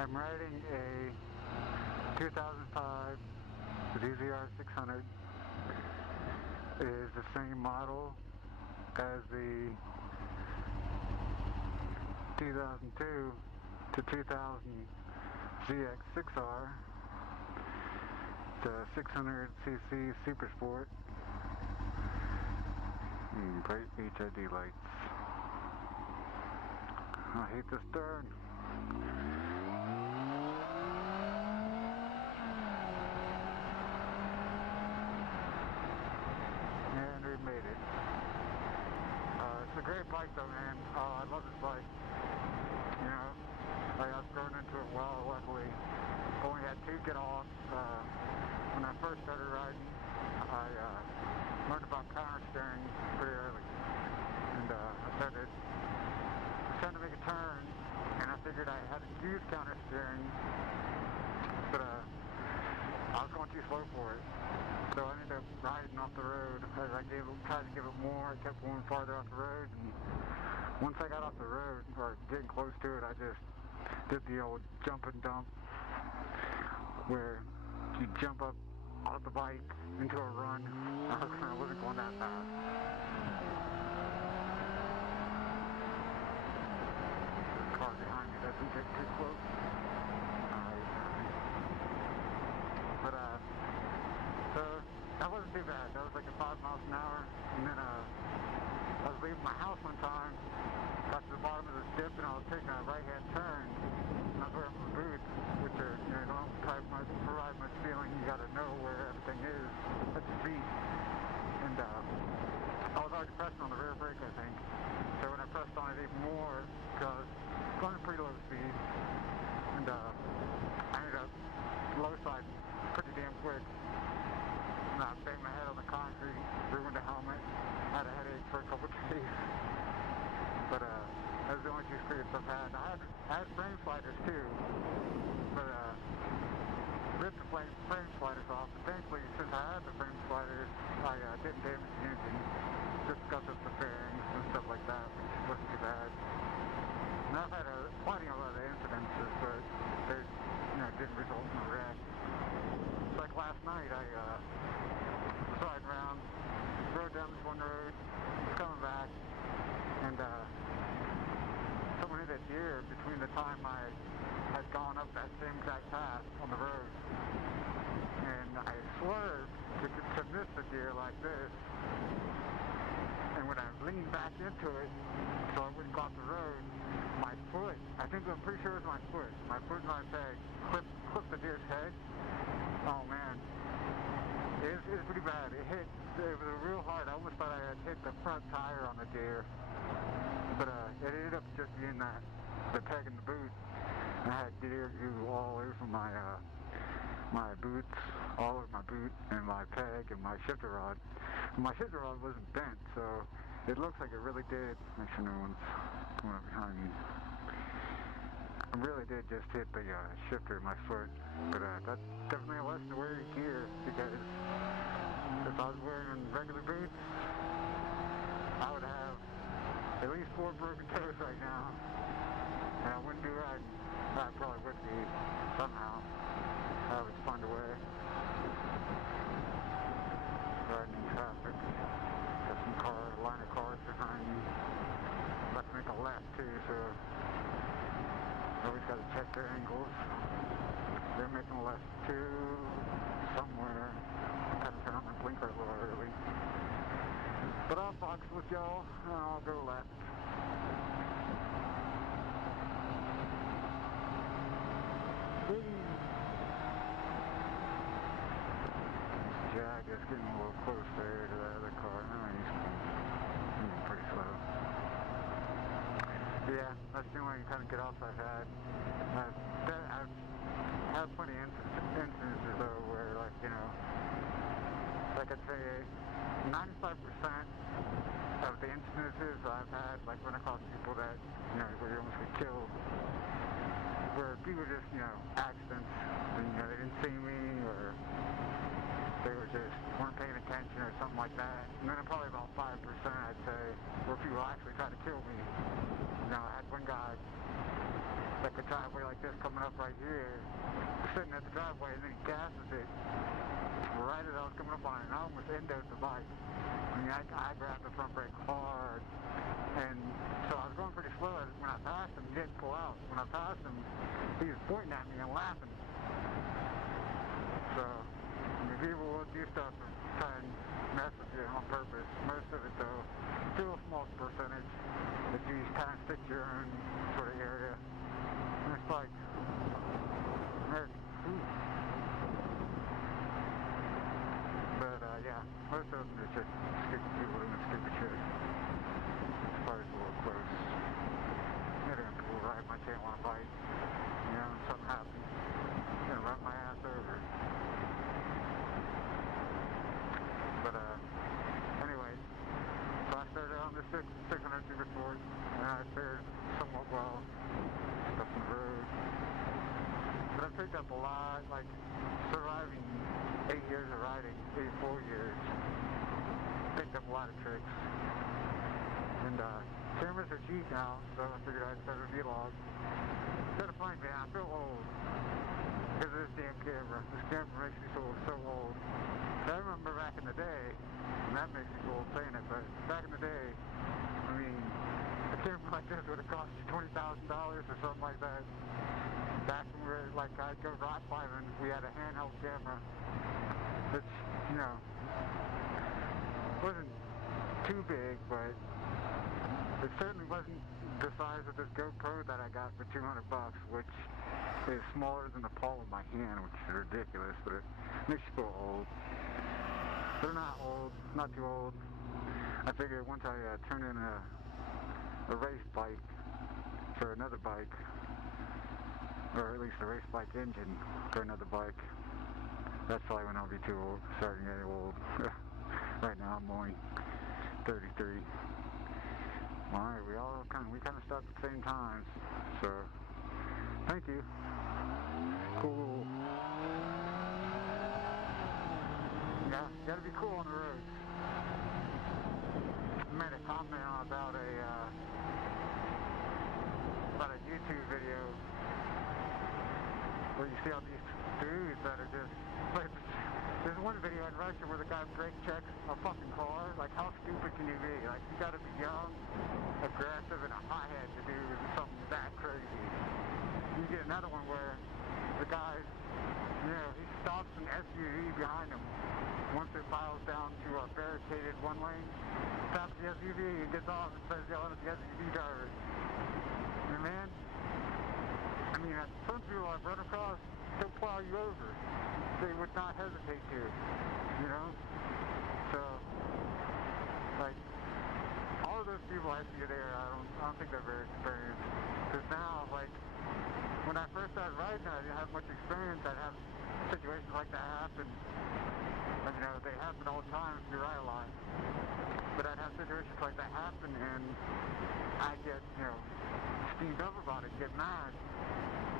I'm riding a 2005 ZZR 600. It is the same model as the 2002 to 2000 ZX6R, the 600cc Super Sport. Bright HID lights. I hate this turn. And we made it. It's a great bike though, man. I love this bike. You know, I got thrown into it well, luckily. Only had 2 get-offs. When I first started riding, I learned about power steering pretty early. And I started trying to make a turn, and I figured I had to use counter steering, but I was going too slow for it. So I ended up riding off the road. As I tried to give it more, I kept going farther off the road, and once I got off the road, or getting close to it, I just did the old jump and dump, where you jump up off the bike into a run. I wasn't going that fast. The car behind me doesn't get too close. But so that wasn't too bad. That was like a 5 miles an hour. And then I was leaving my house one time, got to the bottom of this dip, and I was taking a right-hand turn. And I was wearing my boots, which are, you know, don't provide much feeling. You gotta know where everything is at your feet. And I was already pressing on the rear brake, I think. So when I pressed on it even more, because it's going at pretty low speed, and I ended up low sliding pretty damn quick. And I banged my head on the concrete, ruined the helmet, had a headache for a couple of days. But that was the only 2 scrapes I've had. I had frame sliders too, but ripped the frame sliders off. But thankfully, since I had the frame sliders, I didn't damage the engine. Just got the bearings and stuff like that, which wasn't too bad. And I've had plenty of other incidences, but they, didn't result in a wreck. Like last night, I was riding around, rode down this one road, was coming back, and someone hit a deer between the time I had gone up that same exact path on the road. And I swerved to miss the deer like this. And when I leaned back into it, so I wouldn't go off the road, my foot, I'm pretty sure it was my foot and my peg clipped the deer's head. Oh man, it was pretty bad. It was real hard. I almost thought I had hit the front tire on the deer. But it ended up just being the peg and the boot. I had deer goo all over my boots, all over my boot and my peg and my shifter rod. My shifter rod wasn't bent, so it looks like it really did. Make sure no one's coming up behind me. I really did just hit the shifter in my foot, but that's definitely a lesson to wear your gear, because if I was wearing regular boots, I would have at least 4 broken toes right now, and I wouldn't be riding. I probably would be, somehow. I would find a way. Riding in traffic. Got some line of cars behind me. About to make a left too, so always got to check their angles. They're making a left too, somewhere. Had to turn on my blinker a little early. But I'll fox with y'all, and I'll go left. Jag is getting a little close there to that other car. He's moving pretty slow. Yeah, that's the only kind of get-offs I've had. I've had plenty of instances though where, like, like I'd say 95% of the instances I've had, like run across people that, where you almost get killed, where people just, accidents, and they didn't see me, or they weren't paying attention or something like that. And then probably about 5%, I'd say, where people actually tried to kill me. I had one guy like a driveway like this coming up right here, sitting at the driveway, and then he gasses it right as I was coming up on it, and I almost ended the bike. I mean, I grabbed the front brake hard, and so I was going pretty slow. When I passed him, he didn't pull out. When I passed him, he was pointing at me and laughing. So, I mean, people will do stuff and try and mess with you on purpose. Most of it, though, still a small percentage that you kind of stick to your own sort of area. And it's like, but yeah, most of them are just stupid people doing stupid shit. As far as a little close. They're gonna pull right my tail on a bike. You know, something happens. Gonna run my ass over. But anyway, so I started on the 600 Super Sport, and I fared somewhat well up the road. But I picked up a lot, like surviving 8 years of riding, 4 years. Picked up a lot of tricks. And cameras are cheap now, so I figured I'd start a vlog. Kind of funny, man, I feel old because of this damn camera. This camera makes me feel so old. I remember back in the day, and that makes me feel old saying it, but back in the day, I mean, a camera like this would have cost you $20,000 or something like that. Back when we were, like, I'd go rock climbing, we had a handheld camera, which, you know, wasn't too big, but it certainly wasn't the size of this GoPro that I got for $200, which is smaller than the palm of my hand, which is ridiculous, but it makes you feel old. They're not old, not too old. I figured once I turn in a race bike for another bike, or at least a race bike engine for another bike, that's probably when I'll be too old, starting to get old. Right now I'm only 33. Alright, we kind of stopped at the same time, so thank you. Cool. Yeah, you gotta be cool on the roads. I made a comment about a YouTube video where you see all these dudes that are just, like, there's one video in Russia where the guy brake checks a fucking car. Like, how stupid can you be? Like, you gotta be young, aggressive, and a hothead to do something that crazy. You get another one where the guy, you know, he stops an SUV behind him. Once it files down to a barricaded one lane, stops the SUV and gets off and starts yelling at the SUV driver. And man, I mean, some people I've run across, they'll plow you over. They would not hesitate to, you know? So, like, all of those people I see there, I don't think they're very experienced. Because now, like, when I first started riding, I didn't have much experience. I'd have situations like that happen. And, you know, they happen all the time if you ride a lot. But I'd have situations like that happen, and I'd get, you know, steamed up about it, get mad.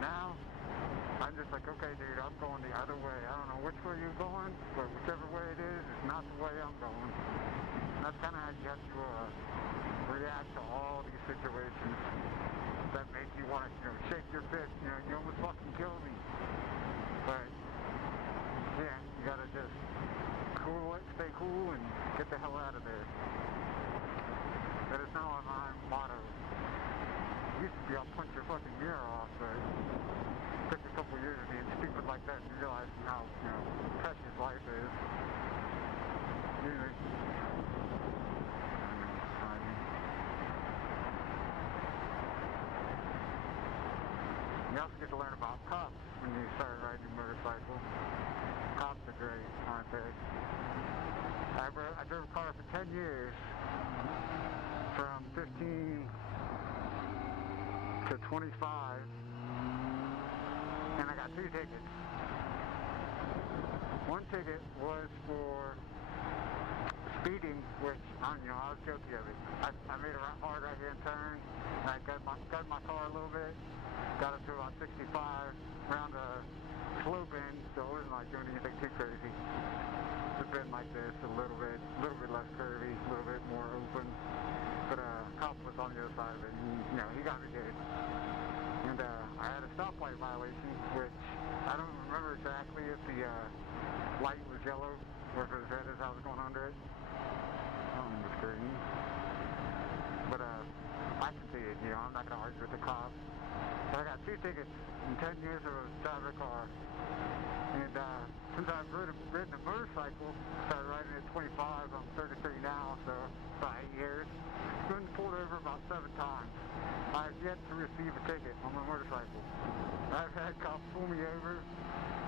Now, I'm just like, okay, dude, I'm going the other way. I don't know which way you're going, but whichever way it is, it's not the way I'm going. And that's kind of how you have to react to all these situations that make you want to, you know, shake your fist. You know, you almost fucking killed me. But, yeah, you gotta just cool it, stay cool, and get the hell out of there. That is now my motto. It used to be I'll punch your fucking ear off, but it took a couple years of being stupid like that and realizing how, you know, precious life is. Anyway. You also get to learn about cops when you start riding a motorcycle. Cops are great, aren't they? I drove a car for 10 years, from 15 to 25, and I got 2 tickets. One ticket was for speeding, which, you know, I was guilty of it. I made a hard right-hand turn, and I got my car a little bit, got up to about 65, around a slope end, so it wasn't like doing anything too crazy. It's been like this, a little bit less curvy, a little bit more open. But cop was on the other side of it, and, you know, he got me good. And I had a stoplight violation, which I don't remember exactly if the light was yellow or if it was red as I was going under it on the screen. But I can see it, you know, I'm not going to argue with the cop. But I got 2 tickets in 10 years of driving a car. And since I've ridden a motorcycle, started riding at 25, I'm 33 now, so about 8 years. Been pulled over about 7 times. I've yet to receive a ticket on my motorcycle. I've had cops pull me over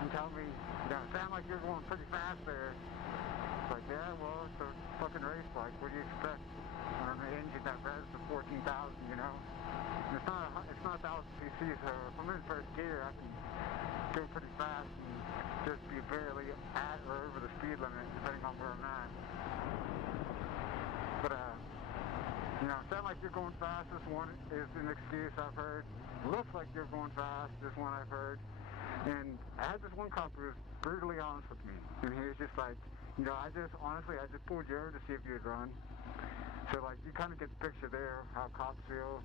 and tell me, you know, sound like you're going pretty fast there. It's like, yeah, well, it's a fucking race bike. What do you expect? On an engine that revs to 14,000, you know? And it's not 1,000 cc, so if I'm in first gear, I can go pretty fast and just be barely at or over the speed limit, depending on where I'm at. But, you know, sound like you're going fast. This one is an excuse I've heard. Looks like you're going fast. This one I've heard. And I had this one cop who was brutally honest with me. And he was just like, you know, I just pulled you over to see if you'd run. So, like, you kind of get the picture there, how cops feel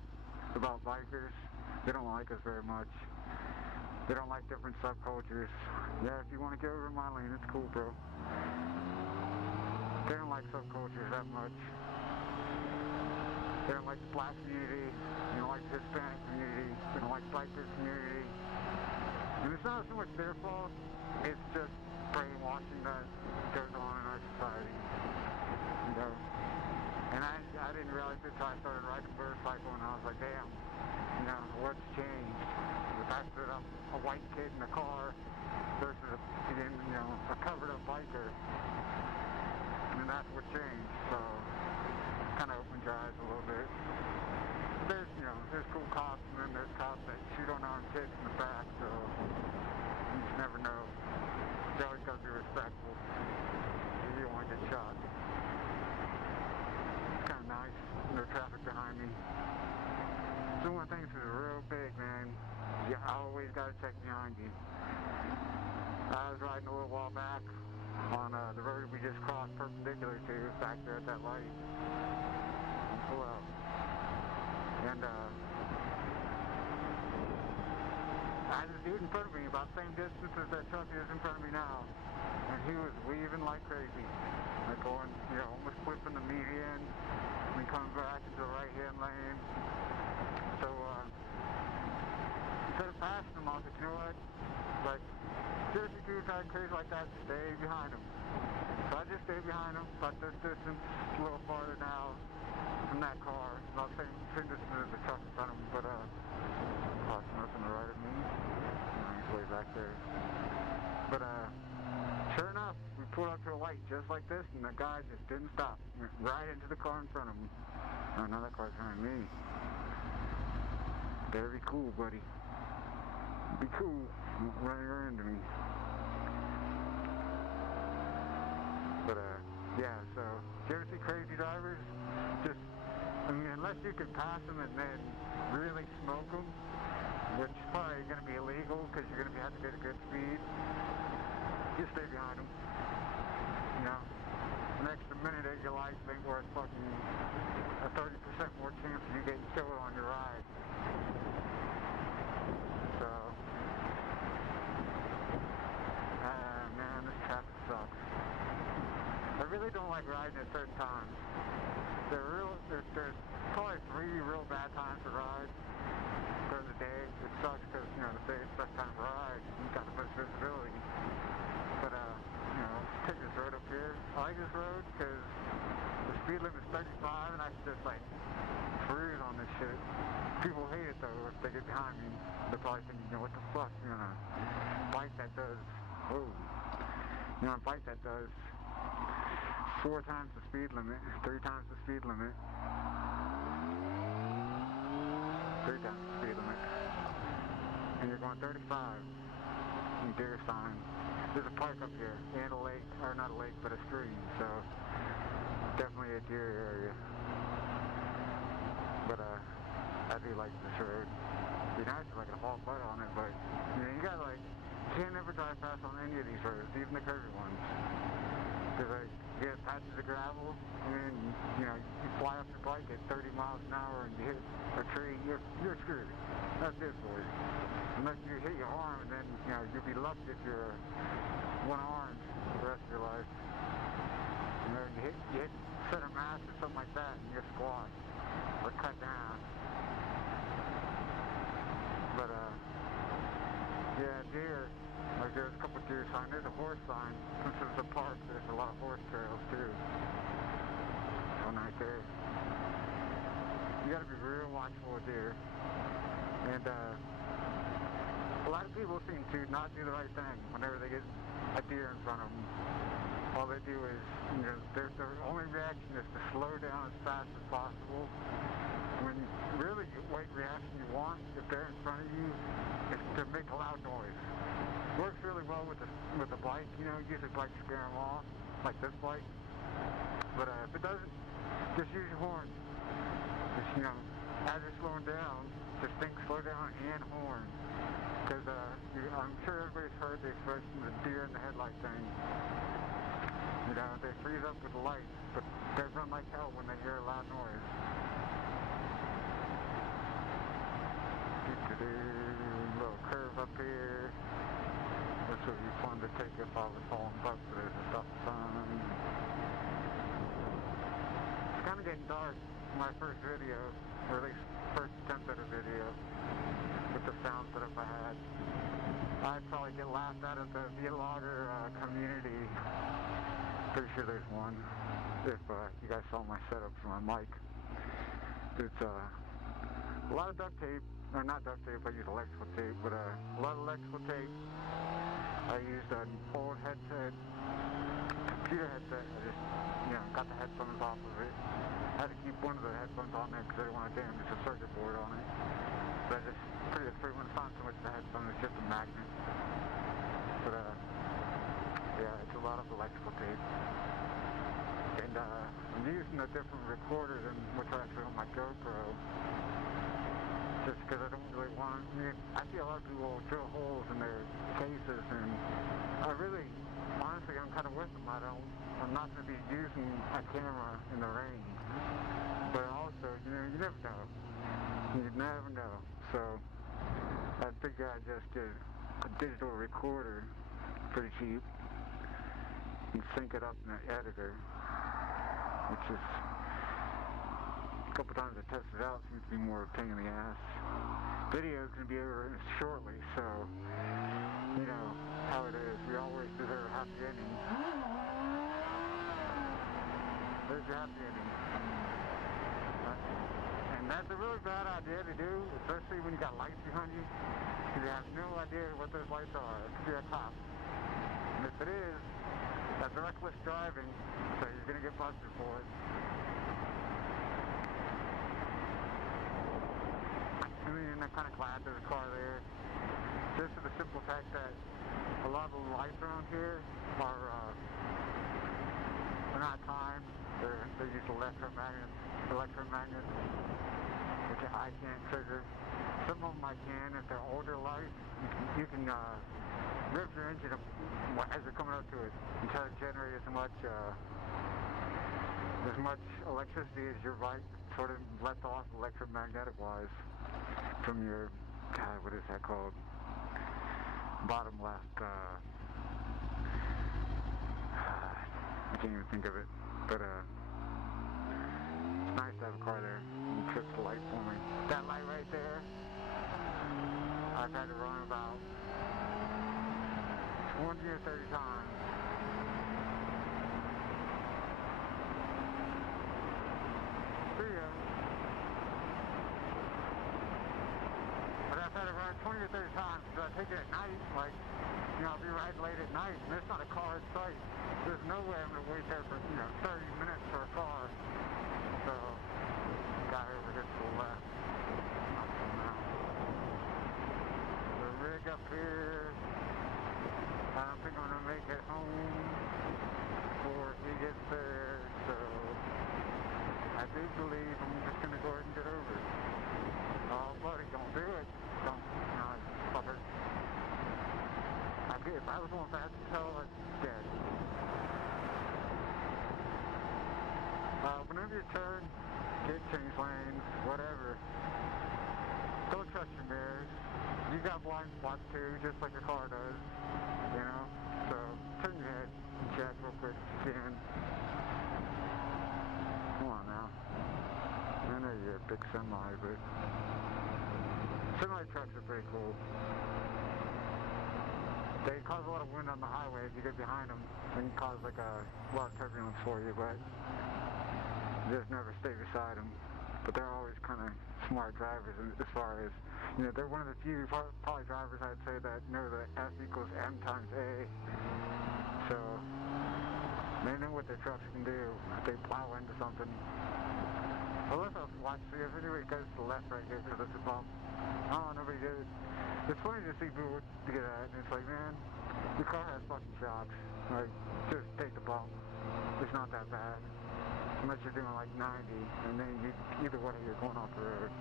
about bikers. They don't like us very much. They don't like different subcultures. Yeah, if you want to get over my lane, it's cool, bro. They don't like subcultures that much. They don't like the black community. They don't like the Hispanic community. They don't like the biker community. And it's not so much their fault. It's just brainwashing that goes on in our society. You know? And I didn't realize it until I started riding a motorcycle, and I was like, damn, you know, what's changed? The fact that I'm a white kid in a car versus a covered up biker. And that's what changed, so kind of opened your eyes a little bit. But there's cool cops, and then there's cops that shoot unarmed kids in the back, so you just never know. You always got to be respectful. You don't want to get shot. It's kind of nice. No traffic behind me. So one of the things is real big, man. You always got to check behind you. I was riding a little while back on the road we just crossed perpendicular to, back there at that light. Pull out. And I had this dude in front of me, about the same distance as that truck is in front of me now. And he was weaving like crazy. Like going, almost flipping the median, and then coming back into the right-hand lane. So, instead of passing him, I was like, you know what? Like, seriously, dudes drive crazy like that, stay behind him. So I just stayed behind him, about this distance, a little farther now from that car. About the same distance as the truck in front of him, but, cost nothing to right at me. He's way back there. But, sure enough, we pulled up to a light just like this, and the guy just didn't stop. Went right into the car in front of him. Oh, now that car's behind me. Better be cool, buddy. Be cool. Don't run her into me. But, yeah, so, if you ever see crazy drivers, just, unless you could pass them and then really smoke them, which is probably going to be illegal because you're going to have to get a good speed, just stay behind them. An extra minute of your life ain't worth fucking a 30% more chance of you getting killed on your ride. So, man, this traffic sucks. I really don't like riding at certain times. There's probably 3 real bad times to ride during the day. It sucks because, the day is the best time to ride. You've got the most visibility. But, take this road up here. I like this road because the speed limit is 35 and I can just, cruise on this shit. People hate it, though, if they get behind me. They're probably thinking, what the fuck, a bike that does, a bike that does 4 times the speed limit, 3 times the speed limit. 3 times the speed limit. And you're going 35 in deer sign. There's a park up here, and a lake, or not a lake, but a stream, so definitely a deer area. But, I do like this road. It'd be nice if I could haul butt on it, but, you gotta, you can't ever drive fast on any of these roads, even the curvy ones. Because, you get patches of gravel, and you know, you fly up your bike at 30 miles an hour and you hit a tree, you're screwed. That's it for you. Unless you hit your arm, and then you know you'll be lucky if you're one-armed for the rest of your life. You know, you hit center mass or something like that, and you're squat or cut down. But yeah, deer. Like there's a couple of deer signs. There's a horse sign. Since there's a park, there's a lot of horse trails too. One right there. You gotta be real watchful of deer. And a lot of people seem to not do the right thing whenever they get a deer in front of them. All they do is, you know, their only reaction is to slow down as fast as possible. When really what reaction you want, if they're in front of you, is to make a loud noise. Works really well with the bike, you know, usually bikes scare them off, like this bike. But if it doesn't, just use your horn. Just, you know, as you're slowing down, just think slow down and horn. Because I'm sure everybody's heard the expression, the deer in the headlight thing. You know, they freeze up with the lights, but they run like hell when they hear a loud noise. Little curve up here. This would be fun to take if I was hauling butts, but there's a stop sign. It's kind of getting dark. My first video, or at least first attempt at a video, with the sound setup I had. I'd probably get laughed at the vlogger community. Pretty sure there's one. If you guys saw my setup for my mic. It's a lot of duct tape. Or not duct tape, I use electrical tape, but a lot of electrical tape. I used an old headset, computer headset. I just, you know, got the headphones off of it. I had to keep one of the headphones on there because I didn't want to damage the circuit board on it. But I just pretty much it's not so much the headphone, it's just a magnet. But yeah, it's a lot of electrical tape. And I'm using a different recorder than what's actually on my GoPro. Just because I don't really want, I see a lot of people drill holes in their cases, and I really, honestly, I'm kind of with them. I'm not going to be using a camera in the rain. But also, you know, you never know. You never know. So, I figured I'd just get a digital recorder, pretty cheap, and sync it up in the editor, which is, a couple times I tested it out, seems to be more of a pain in the ass. Video is going to be over shortly, so you know how it is. We always deserve a happy ending. There's your happy ending. And that's a really bad idea to do, especially when you got lights behind you, because you have no idea what those lights are. It could be a cop. And if it is, that's reckless driving, so you're going to get busted for it. And I'm kind of glad there's a car there, just for the simple fact that a lot of the lights around here are they're not timed. They use electromagnets, which I can't trigger. Some of them I can. If they're older lights, you can rev your engine as you're coming up to it and try to generate as much electricity as your bike sort of lets off electromagnetic wise from your, God, what is that called? Bottom left, I can't even think of it, but it's nice to have a car there and trips the light for me. That light right there, I've had to run about 20 or 30 times. See ya. But I've had to run 20 or 30 times because I take it at night, like, you know, I'll be riding late at night, and there's not a car in sight. There's no way I'm going to wait there for, you know, 30 minutes for a car. So, guy over here to the left. The rig up here. I don't think I'm going to make it home before he gets there, so I do believe I'm just going to go ahead and get over it. Oh, buddy, don't do it. Don't, no, fucker. If I was going fast as hell, I'd be dead. your turn, get change lanes, whatever. Don't trust your mirrors. You got blind spots too, just like a car does, you know? So turn your head and check real quick if you can. Come on now. I know you're a big semi, but semi trucks are pretty cool. They cause a lot of wind on the highway if you get behind them and cause like a lot of turbulence for you, but you just never stay beside them. But they're always kind of smart drivers as far as, you know, they're one of the few probably drivers I'd say that know that F equals M times A. So they know what their trucks can do if they plow into something. Unless I'll watch, see if anybody goes to the left right here because it's a bump. Oh, nobody did. It's funny to see people get at it, and it's like, man, your car has fucking shocks. Like, just take the bump. It's not that bad. Unless you're doing like 90, and then either way you're going off the road.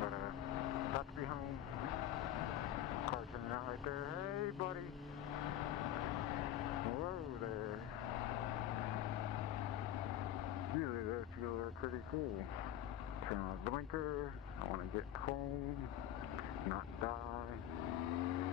But, about to be home. Car turning out right there. Hey, buddy. Whoa there. Usually those people are pretty cool. Turn on the blinker. I want to get home, not die.